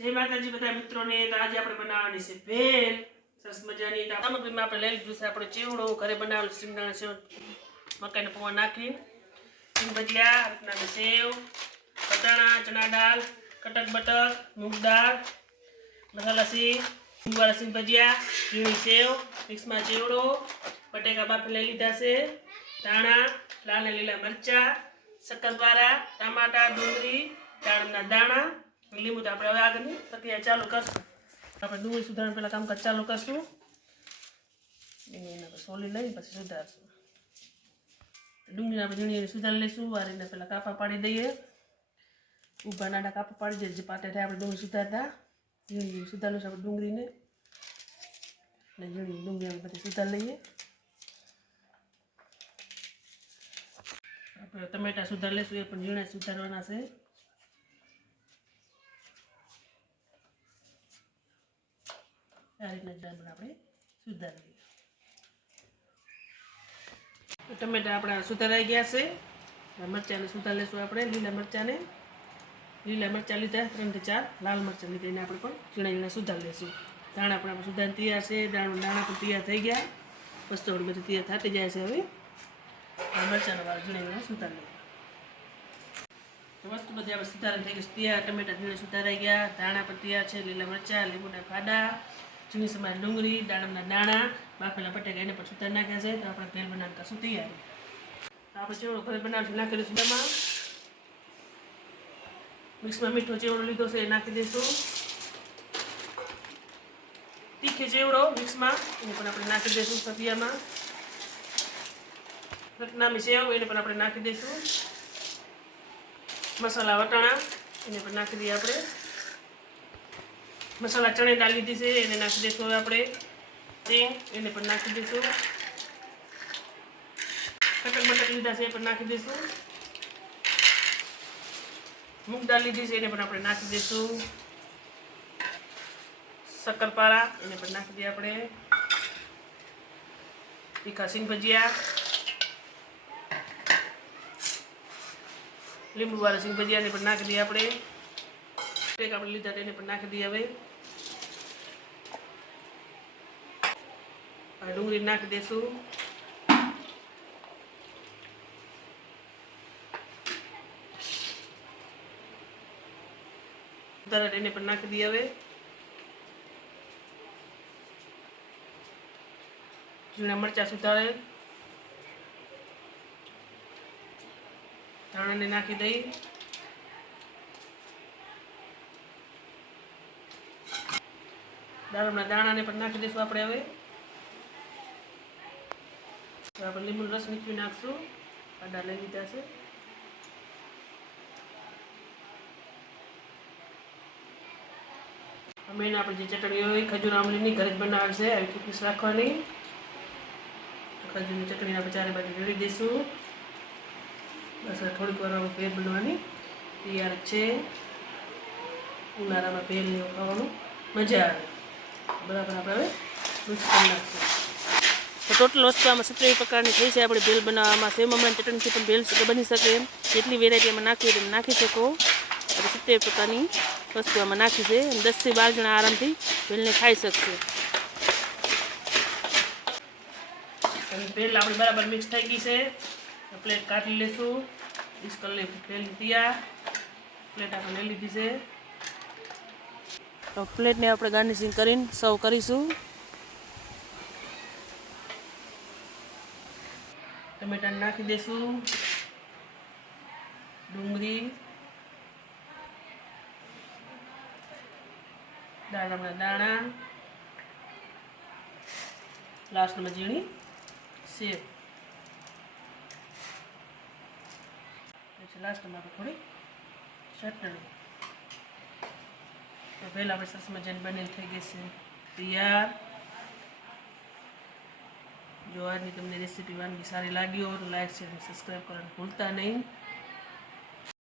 જય માતાજી બધા મિત્રોને તો આજે આપણે બનાવવાની છે ભેલ સરસ મજાની તો સામગ્રીમાં આપણે લઈ લીધું છે આપણે ચેવડો ઘરે બનાવેલું સિંગદાણા સેવ. મકાઈના પૌવા નાખી સિંગ ભજીયા રત્નાની સેવ વટાણા ચણા દાળ, કટક બટર, મૂંગ દાળ, મસાલા સિંગ સિંગવાળા સિંગ ભજીયા ઝીણી સેવ, મિક્સમાં ચેવડો, બટેકા બાફી લઈ લીધા છે, ધાણા, લાલ અને લીલા મરચાં શક્કરપારા ટામાટા, ડુંગળી, દાળના દાણા લીંબુ તો આપણે હવે આગળની પ્રક્રિયા ચાલુ કરશું. આપણે દૂધ સુધારણ પહેલાં કામકાજ ચાલુ કરશું. એને સોલી લઈ પછી સુધારશું. ડુંગળીને આપણે ઝીણી સુધારી લઈશું વારીને પહેલાં કાપા પાડી દઈએ. ઊભા નાના કાપા પાડી દઈએ, જે પાટે થાય આપણે ડુંગળી સુધારતા. ઝીણી ઝીણી સુધારી આપણે ડુંગળીને. અને ઝીણી ડુંગળી આપણે બધી સુધારી લઈએ. આપણે ટમેટા સુધારી લઈશું, એ પણ ઝીણા સુધારવાના છે. આ રીતના ડાયમંડ આપણે સુધારી લઈએ ટમેટા આપણા સુધારાઈ ગયા છે. મરચાંને સુધારી લઈશું આપણે. લીલા મરચાંને. લીલા મરચાં લીધા ત્રણથી ચાર. લાલ મરચાં લીધા, એને આપણે પણ ઝીણા સુધારી લઈશું. દાણા પણ આપણે સુધાર તૈયાર છે. દાણા દાણા પણ તૈયાર થઈ ગયા. વસ્તુ થોડી તૈયાર થતી જાય છે હવે. આ મરચાંનો વાળો ઝીણા સુધાર લઈએ. વસ્તુ બધી આપણે સુધારા થઈ ગઈ તૈયાર ટમેટા સુધારાઈ ગયા. ધાણા પણ તૈયાર છે. લીલા મરચાં, લીંબુના ફાડા ઝીણી સમાર ડુંગળી, દાડમના દાણા, બાફેલા બટેકા એને પણ સુધારી નાખ્યા છે. તો આપણે ભેલ બનાવી કરશું તૈયારી? તો આપણે ચેવડો ઘરે બનાવશું. નાખી દઈશું એમાં મિક્સમાં મીઠો ચેવડો લીધો છે એ નાખી દઈશું. તીખી ચેવડો મિક્સમાં એને પણ આપણે નાખી દઈશું સતિયામાં રતનામી સેવ એને પણ આપણે નાખી દઈશું. મસાલા વટાણા એને પણ નાખી દઈએ આપણે. મસાલા ચણે દાળ લીધી છે, એને નાખી દઈશું હવે આપણે. સિંગ એને પણ નાખી દઈશું. કટક બટક લીધા છે, એ પણ નાખી દઈશું. મૂંગ દાળ લીધી છે, એને પણ આપણે નાખી દઈશું. શક્કરપારા એને પણ નાખી દઈએ આપણે. તીખા સિંગ ભજીયા. લીંબુવાળા સિંગ ભજીયાને પણ નાખી દઈએ આપણે. આપણે લીધા તેને પણ નાખી દઈએ હવે. ડુંગળી નાખી દઈશું તરત એને પણ નાખી દઈએ હવે. ઝીણા મરચા સુધારે. ધાણાને નાખી દઈ. દાડમના દાણાને પણ નાખી દઈશું આપણે હવે. તો આપણે લીંબુનો રસ નીચવી નાખશું. આડા લઈ લીધા છે. અમે આપણે જે ચટણી હોય ખજૂર આમલીની ઘરે જ બનાવે છે. આવી કુકીસ રાખવાની. ખજૂરની ચટણી આપણે ચારે બાજુ જોડી દઈશું. બસ થોડીક વાર ભેળ બનવાની. તૈયાર છે. ઉનાળામાં ભેળ ને ખાવાનું. મજા આવે. બરાબર આપણે હવે મિક્સ કરી નાખશું. તો ટોટલ વસ્તુ આમાં સત્યાવી પ્રકારની થઈ છે. આપણે ભેલ બનાવવામાં સેવ મમરાની ચટણીથી પણ ભેલ બની શકે એમ. જેટલી વેરાયટી એમાં નાખી તમે નાખી શકો. આપણે સત્યાવી પ્રકારની વસ્તુ આમાં નાખી છે. દસથી બાર જણા આરામથી ભેલને ખાઈ શકશે. ભેલ આપણી બરાબર મિક્સ થઈ ગઈ છે. પ્લેટ કાઢી લેશું. ડીશ કરી ભેલ તૈયાર. પ્લેટ આપણે લઈ લીધી છે. તો પ્લેટને આપણે ગાર્નિશિંગ કરીને સર્વ કરીશું. ટમેટા નાખી દઈશું ડુંગળી. દાણામાં દાણા. લાસ્ટમાં ઝીણી સેવ પછી લાસ્ટમાં થોડી ચટણી. તો પહેલાં આપણે સરસ મજાની બનેલી થઈ ગઈ છે. તૈયાર. જો આજની તમને રેસીપી વાનગી સારી લાગી હોય તો લાઇક શેર અને સબસ્ક્રાઈબ કરવાનું ભૂલતા નહીં.